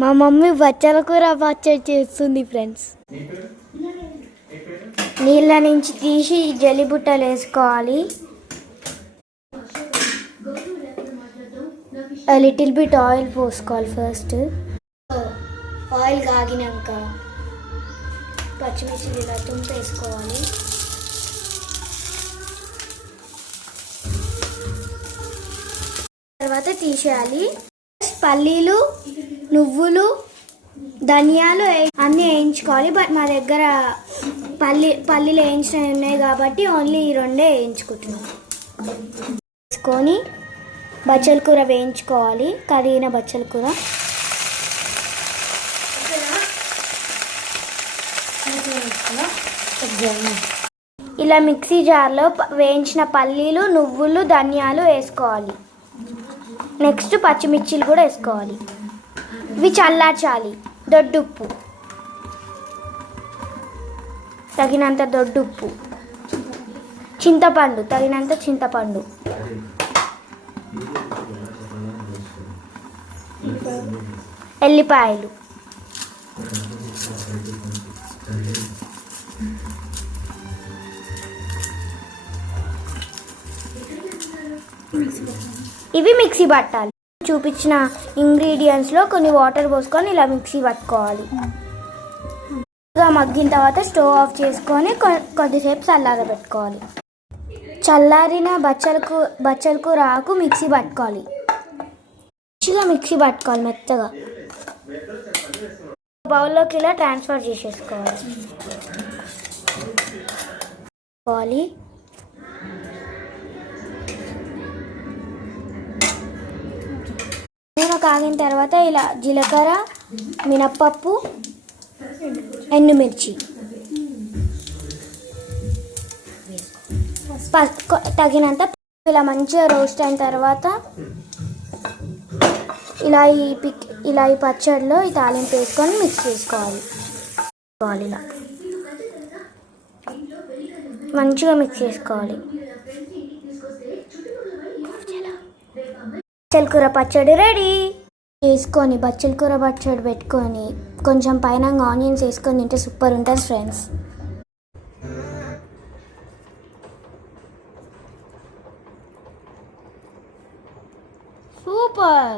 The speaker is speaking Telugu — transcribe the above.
మా మమ్మీ బచ్చల కూర పచ్చడి చేస్తుంది ఫ్రెండ్స్. నీళ్ళ నుంచి తీసి జల్లిబుట్టలు వేసుకోవాలి. లిటిల్ బిట్ ఆయిల్ పోసుకోవాలి. ఫస్ట్ ఆయిల్ కాగినాక పచ్చిమిర్చి ఇలా తుంపి వేసుకోవాలి. తర్వాత తీసేయాలి. పల్లీలు, నువ్వులు, ధనియాలు అన్నీ వేయించుకోవాలి. బట్ మా దగ్గర పల్లీలు వేయించినవి ఉన్నాయి కాబట్టి ఓన్లీ ఈ రెండే వేయించుకుంటున్నాం. వేసుకొని బచ్చల కూర వేయించుకోవాలి. కడిగిన బచ్చల కూర ఇలా మిక్సీ జార్లో వేయించిన పల్లీలు, నువ్వులు, ధనియాలు వేసుకోవాలి. నెక్స్ట్ పచ్చిమిర్చిలు కూడా వేసుకోవాలి. ఇవి చల్లార్చాలి. దొడ్డుప్పు, తగినంత దొడ్డుప్పు, చింతపండు, తగినంత చింతపండు, ఎల్లిపాయలు, ఇవి మిక్సీ పట్టాలి. చూపించిన ఇంగ్రీడియంట్స్లో కొన్ని వాటర్ పోసుకొని ఇలా మిక్సీ పట్టుకోవాలి. మగ్గిన తర్వాత స్టవ్ ఆఫ్ చేసుకొని కొద్దిసేపు చల్లారబెట్టుకోవాలి. చల్లారిన బచ్చల కూర ఆకు మిక్సీ పట్టుకోవాలి. మంచిగా మిక్సీ పట్టుకోవాలి మెత్తగా. బౌల్లోకి ఇలా ట్రాన్స్ఫర్ చేసేసుకోవాలి. నూనె కాగిన తర్వాత ఇలా జీలకర్ర, మినప్పప్పు, ఎండుమిర్చి తగినంత ఇలా మంచిగా రోస్ట్ అయిన తర్వాత ఇలా ఈ పచ్చడిలో ఈ తాలింపు వేసుకొని మిక్స్ చేసుకోవాలి. ఇలా మంచిగా మిక్స్ చేసుకోవాలి. బచ్చల కూర పచ్చడి రెడీ. చేసుకొని బచ్చల కూర పచ్చడి పెట్టుకొని కొంచెం పైన ఆనియన్స్ వేసుకొని తింటే సూపర్ ఉంటుంది ఫ్రెండ్స్. సూపర్.